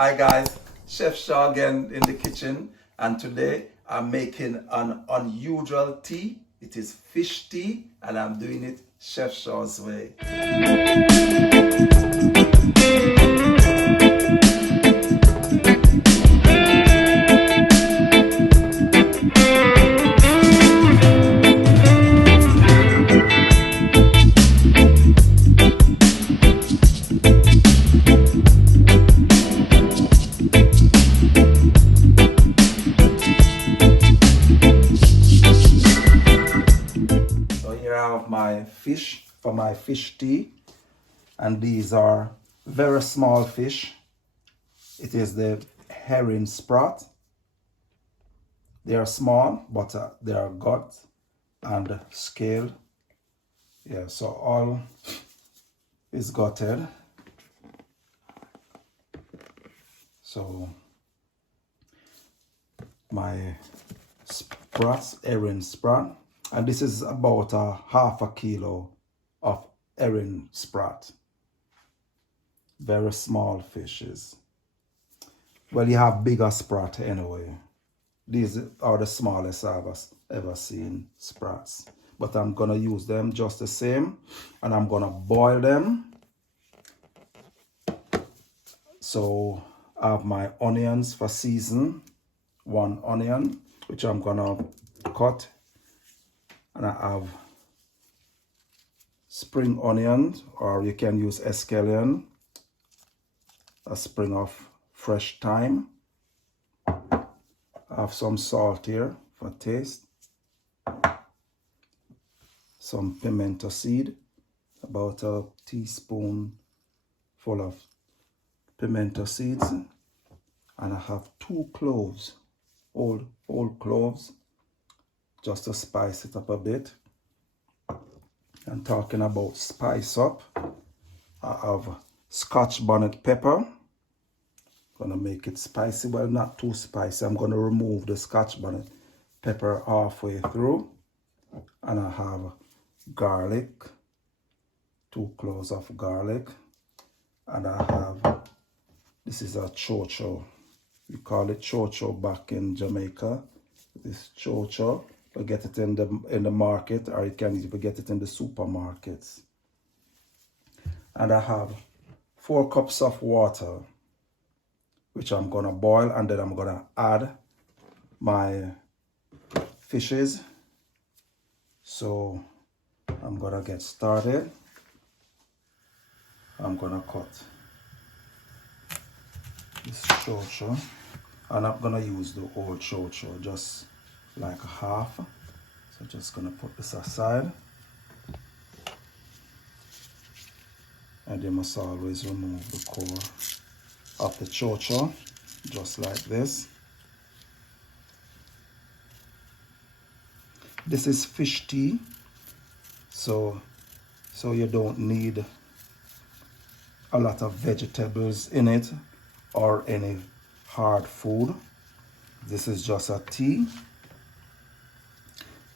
Hi guys, Chef Shaw again in the kitchen, and today I'm making an unusual tea. It is fish tea and I'm doing it Chef Shaw's way. So here I have my fish for my fish tea, and these are very small fish. It is the herring sprat. They are small, but they are gut and scale. Yeah, so all is gutted. So my sprat, herring sprat, and this is about a half a kilo of herring sprat. Very small fishes. Well, you have bigger sprat anyway. These are the smallest I've ever seen sprats. But I'm gonna use them just the same, and I'm gonna boil them. So I have my onions for season. One onion, which I'm gonna cut, and I have spring onions, or you can use escallion, a spring of fresh thyme. I have some salt here for taste, some pimento seed, about a teaspoon full of pimento seeds, and I have 2 cloves, whole cloves, just to spice it up a bit. And talking about spice up, I have Scotch bonnet pepper. Gonna make it spicy, well, not too spicy. I'm gonna remove the Scotch bonnet pepper halfway through, and I have garlic, 2 cloves of garlic, and I have, this is a chocho. We call it chocho back in Jamaica. This chocho, you get it in the market, or you can even get it in the supermarkets. And I have 4 cups of water, which I'm gonna boil, and then I'm gonna add my fishes. So I'm gonna get started. I'm gonna cut this chocho, and I'm gonna use the whole chocho, just like a half. So just gonna put this aside. And you must always remove the core of the chocho, just like this. This is fish tea, so you don't need a lot of vegetables in it or any hard food. This is just a tea.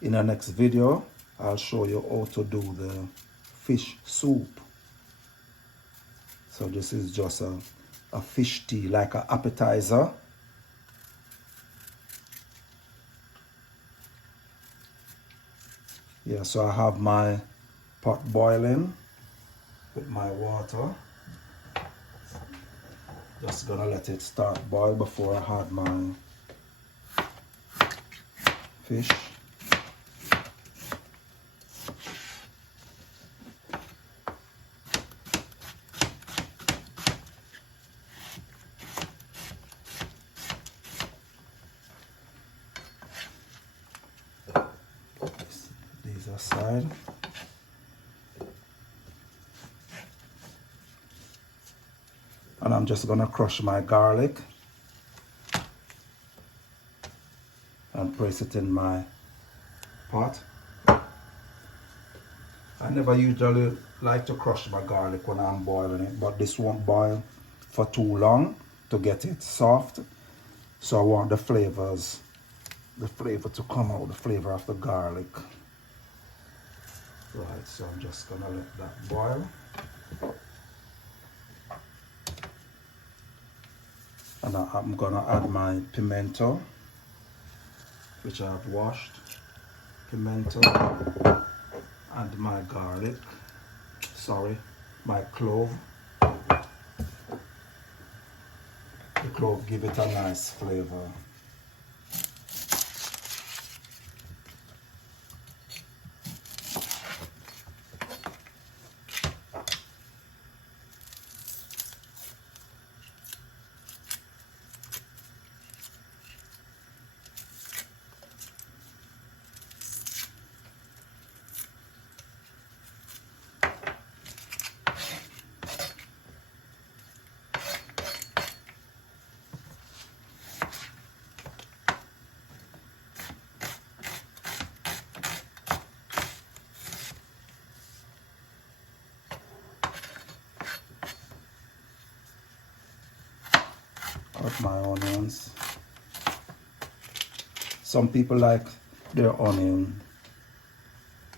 In the next video, I'll show you how to do the fish soup. So this is just a fish tea, like an appetizer. Yeah, so I have my pot boiling with my water. Just gonna let it start boil before I add my fish. These aside. And I'm just gonna crush my garlic and place it in my pot. I never usually like to crush my garlic when I'm boiling it, but this won't boil for too long to get it soft. So I want the flavor to come out, the flavor of the garlic. Right, so I'm just gonna let that boil. And I'm gonna add my pimento, which I have washed. Pimento and my garlic. Sorry, my clove. The clove give it a nice flavor. Of my onions. Some people like their onion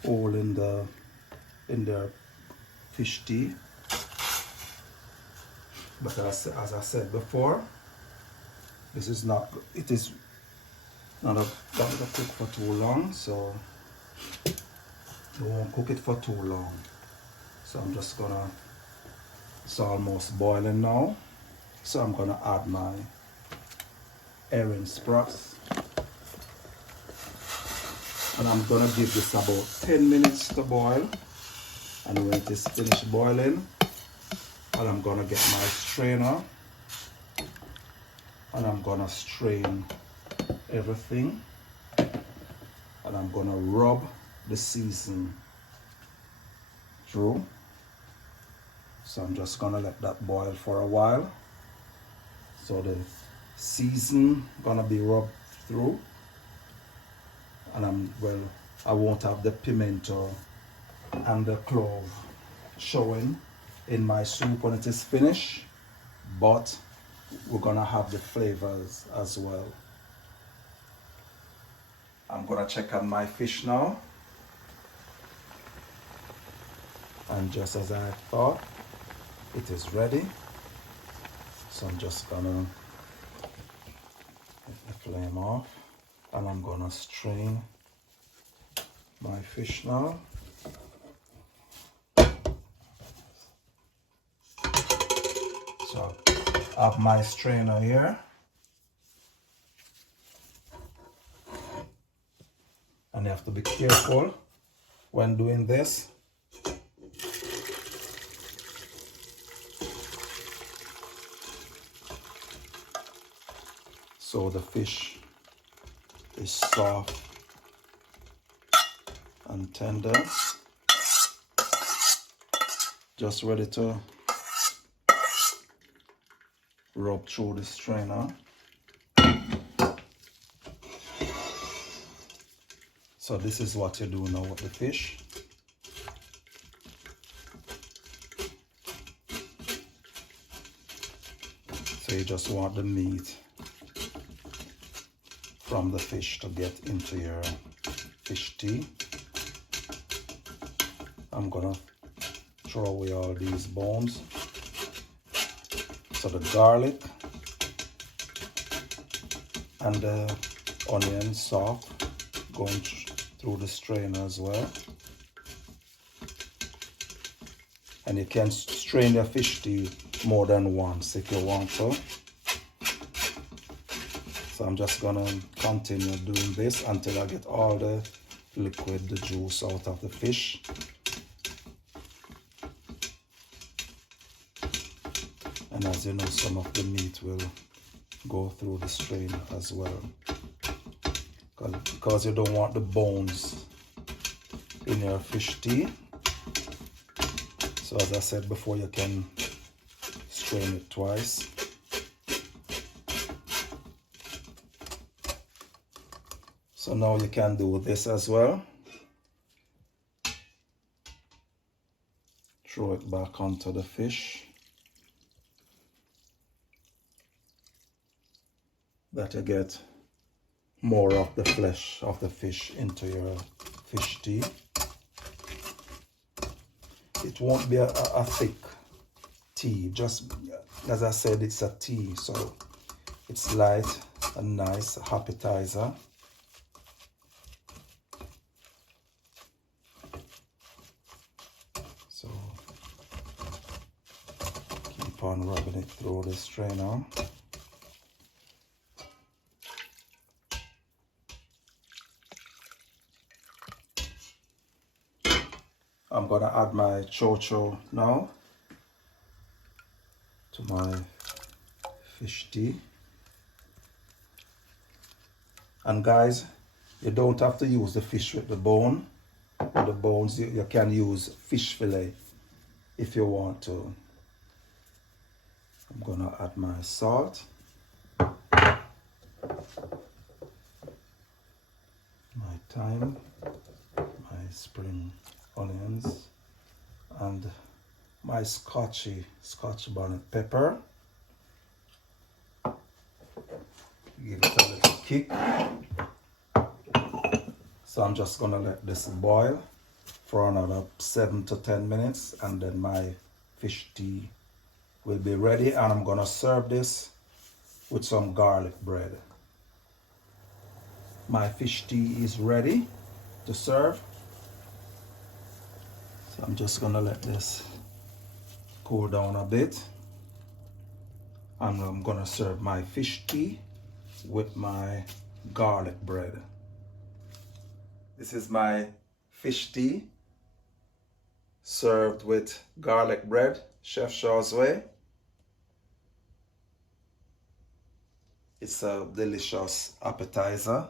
all in their fish tea, but as I said before, this is not. It is not a cook for too long, so you won't cook it for too long. So I'm just gonna. It's almost boiling now. So I'm gonna add my herring sprouts, and I'm gonna give this about 10 minutes to boil. And when it is finished boiling, well, I'm gonna get my strainer and I'm gonna strain everything, and I'm gonna rub the season through. So I'm just gonna let that boil for a while. So the season gonna be rubbed through, and I won't have the pimento and the clove showing in my soup when it is finished, but we're gonna have the flavors as well. I'm gonna check on my fish now, and just as I thought, it is ready. So I'm just gonna get the flame off, and I'm gonna strain my fish now. So I have my strainer here, and you have to be careful when doing this. So the fish is soft and tender, just ready to rub through the strainer. So this is what you do now with the fish. So you just want the meat from the fish to get into your fish tea. I'm gonna throw away all these bones. So the garlic and the onion soft going through the strainer as well. And you can strain your fish tea more than once if you want to. So I'm just gonna continue doing this until I get all the liquid, the juice out of the fish. And as you know, some of the meat will go through the strainer as well, because you don't want the bones in your fish tea. So as I said before, you can strain it twice. So now you can do this as well. Throw it back onto the fish, that you get more of the flesh of the fish into your fish tea. It won't be a thick tea, just as I said, it's a tea, so It's light and nice appetizer. So keep on rubbing it through the strainer. I'm gonna add my chocho now to my fish tea. And guys, you don't have to use the fish with the bone. With the bones, you can use fish fillet if you want to. I'm gonna add my salt, my thyme, my spring onions, and my scotch bonnet pepper. Give it a little kick. So I'm just gonna let this boil for another 7 to 10 minutes, and then my fish tea will be ready, and I'm gonna serve this with some garlic bread. My fish tea is ready to serve. So I'm just gonna let this cool down a bit, and I'm gonna serve my fish tea with my garlic bread. This is my fish tea served with garlic bread, Chef Shaw's way. It's a delicious appetizer.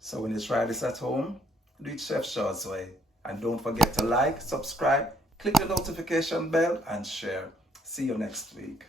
So when you try this at home, do it Chef Shaw's way. And don't forget to like, subscribe, click the notification bell, and share. See you next week.